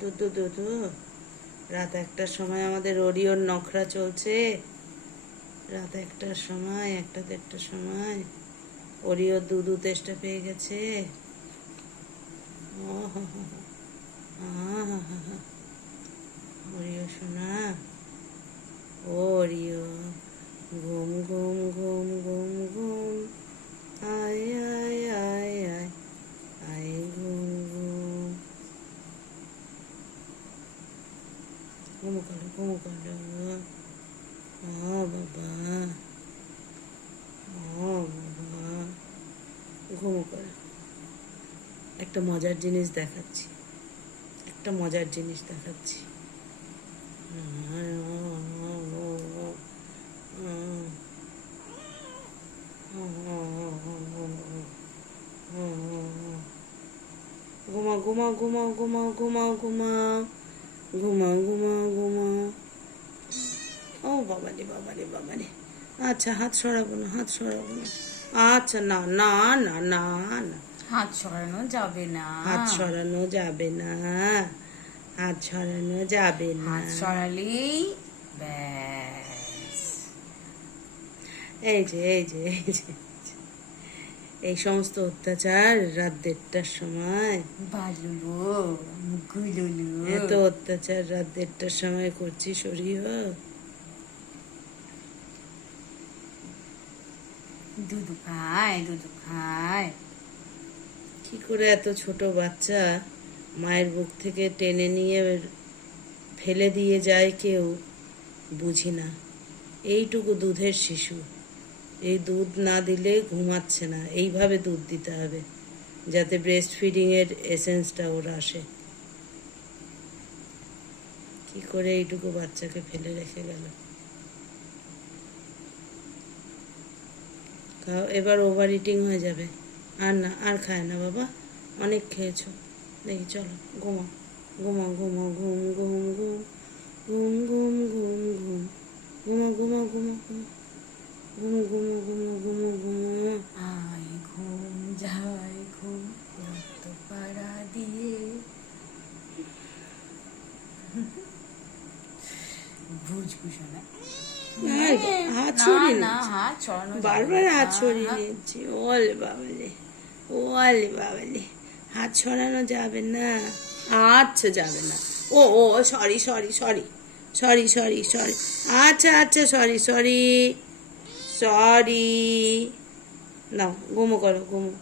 দুদু দুদু। রাত 1টার সময় আমাদের ওরিওর নখরা চলছে। রাত 1টার সময়, 1টা 1:30টার সময় ওরিও দুধু তেষ্টা পেয়ে গেছে। ও হো হো হো। ওরিও সোনা, ওরিও ঘুম ঘুম ঘুম ঘুম ঘুম, আয় আয় আয় আয় আয় ঘুম ঘুম। ঘুমো কালো, ঘুমো কালো। ও বাবা, ও বাবা, ঘুমো কালো। একটা মজার জিনিস দেখাচ্ছি, একটা মজার জিনিস দেখাচ্ছি। ঘুমাও ঘুমাও ঘুমাও ঘুমাও ঘুমাও ঘুমাও ঘুমাও ঘুমাও ঘুমাও। ও বাবারে বাবারে বাবারে। আচ্ছা, হাত সরাবো না, হাত সরাবো না। আচ্ছা, না না না না না, হাত সরানো যাবে না। হাত সরানো যাবে না, হাত সরানো যাবে না। হাত সরালেই ব্যাস। এই যে এই যে এই যে এই সমস্ত অত্যাচার রাত 1:30টার সময়, বালুলো গুলুলু। এত অত্যাচার রাত 1:30টার সময় করছি শরীর। দুধু খায়, দুধু খায়। কি করে এত ছোট বাচ্চা মায়ের বুক থেকে টেনে নিয়ে ফেলে দিয়ে যায় কেউ বুঝি না। এইটুকু দুধের শিশু, এই দুধ না দিলে ঘুমাচ্ছে না। এইভাবে দুধ দিতে হবে যাতে ব্রেস্ট ফিডিংয়ের এসেন্সটা ওর আসে। কি করে এইটুকু বাচ্চাকে ফেলে রেখে গেল। খাও, এবার ওভার ইটিং হয়ে যাবে। আর না, আর খায় না বাবা, অনেক খেয়েছো। দেখি চলো ঘুমাও, ঘুমাও ঘুমাও, ঘুম ঘুম ঘুম ঘুম ঘুম ঘুম ঘুম, ঘুমাও ঘুমাও ঘুমাও ঘুমাও ঘুমো ঘুমো ঘুমো ঘুমো ঘুমো। আয় ঘুম যায় ঘুম রক্ত পাড়া দিয়ে। বুঝবুঝো না। আর হাত না ছড়িয়ে না, নিচ্ছি, হাত ছড়ানো যাবে বারবার না। হাত ছড়িয়ে নিচ্ছি। ওলে বাবালে, ওলে বাবালে, হাত ছড়ানো যাবে না। আচ্ছা, যাবে না। ও ও sorry sorry sorry sorry sorry sorry. আচ্ছা আচ্ছা, সরি সরি সরি। নাও ঘুমো করো, ঘুমো।